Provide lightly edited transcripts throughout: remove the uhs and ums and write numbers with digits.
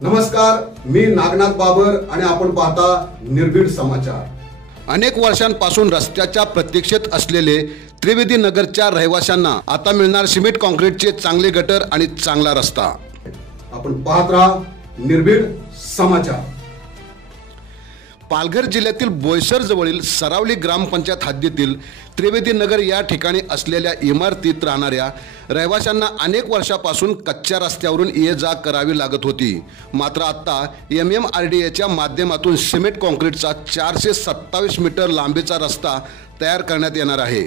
नमस्कार, मी नागनाथ बाबर आणि आपण पाहता निर्भीड समाचार। अनेक वर्षांपासून रस्त्याच्या प्रतीक्षेत असलेले त्रिवेदी नगरच्या रहिवाशांना आता मिळणार सिमेंट काँक्रीटचे चांगले गटर आणि चांगला रस्ता। आपण पाहत राहा निर्भीड समाचार। पालघर जिल्ह्यातील बोईसर जवळील सरावली ग्रामपंचायत हद्दीतील त्रिवेदी नगर या ठिकाणी असलेल्या इमारतीत राहणाऱ्या रहिवाशांना अनेक वर्षापासून कच्च्या रस्त्यावरून ये जा करावी लागत होती। मात्र आता MMRDAच्या माध्यमातून सिमेंट काँक्रीटचा 427 मीटर लांबीचा रस्ता तयार करण्यात येणार आहे।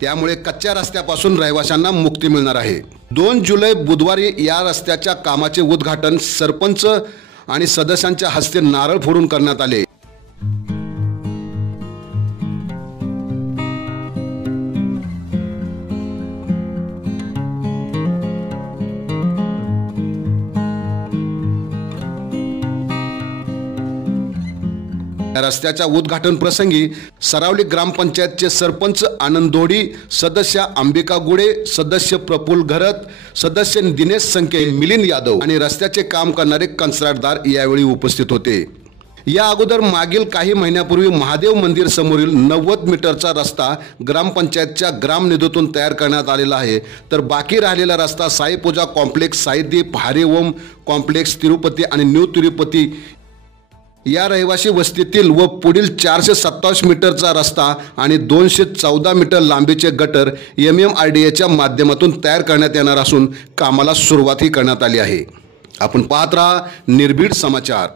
त्यामुळे कच्च्या रस्त्यापासून रहिवाशांना मुक्ती मिळणार आहे। 2 जुलै बुधवारी या रस्त्याच्या कामाचे उद्घाटन सरपंच आणि सदस्यांच्या हस्ते नारळ फोडून करण्यात आले। रस्त्याच्या उद्घाटन प्रसंगी सरावली ग्रामपंचायतचे सरपंच आनंद दोडी, सदस्य अंबिका गुडे, सदस्य प्रफुल्ल घरत, सदस्य दिनेश संके, मिलिंद यादव आणि रस्त्याचे काम करणारे कंत्राटदार यावेळी उपस्थित होते। या अगोदर मागील काही महिन्यापूर्वी महादेव मंदिर समोरील 90 मीटरचा रस्ता ग्रामपंचायतच्या ग्रामनिधीतून तयार करण्यात आलेला आहे। तर बाकी राहिलेला रस्ता साई पूजा कॉम्प्लेक्स, साईदीप, हरी ओम कॉम्प्लेक्स, तिरुपती आणि न्यू तिरुपती या रहिवासी वस्तीतील व पुढील 427 मीटरचा रस्ता आणि 214 मीटर लांबीचे गटर MMRDAच्या माध्यमातून तयार करण्यात येणार असून कामाला सुरुवातही करण्यात आली आहे। आपण पाहत राहा निर्भीड समाचार।